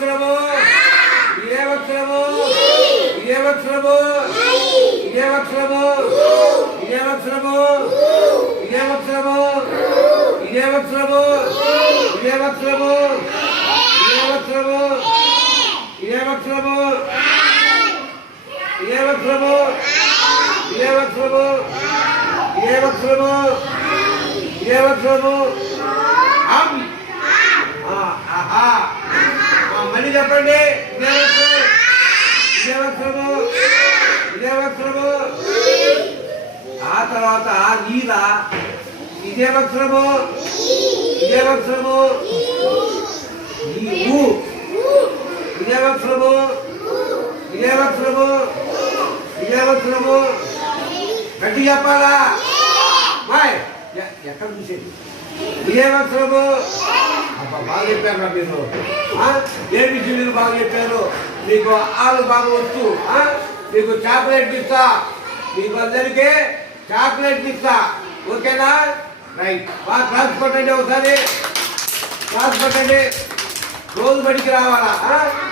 ఇదేమక్షరము ఇదేమక్షరము ఇదేమక్షరము ఇదేమక్షరము ఇదేమక్షరము ఇదేమక్షరము ఇదేమక్షరము ఇదేమక్షరము ఇదేమక్షరము ఇదేమక్షరము ఇదేమక్షరము ఇదేమక్షరము ఇదేమక్షరము ఇదేమక్షరము ఆమి ఆ, చెప్పండి. ఇదేవక్రము ఇదేవక్రము ఆ తర్వాత నీద ఇదే వక్రము నీవు ఇదేవక్రము ఇదే వక్రము గట్టి చెప్పాలా? బాయ్ ఎక్కడ చూసేది? ఇదే వక్రము బాగా చెప్పారా మీరు. ఆ? ఏబిసి బాగా చెప్పారు. మీకు ఆలు బాగా వచ్చు మీకు చాక్లెట్ ఇస్తా. మీకు అందరికీ చాక్లెట్ ఇస్తా. ఓకేనా? రైట్. బాగా క్లాస్ పట్టండి ఒకసారి. క్లాస్ పట్టండి. రోజు బడికి రావాలా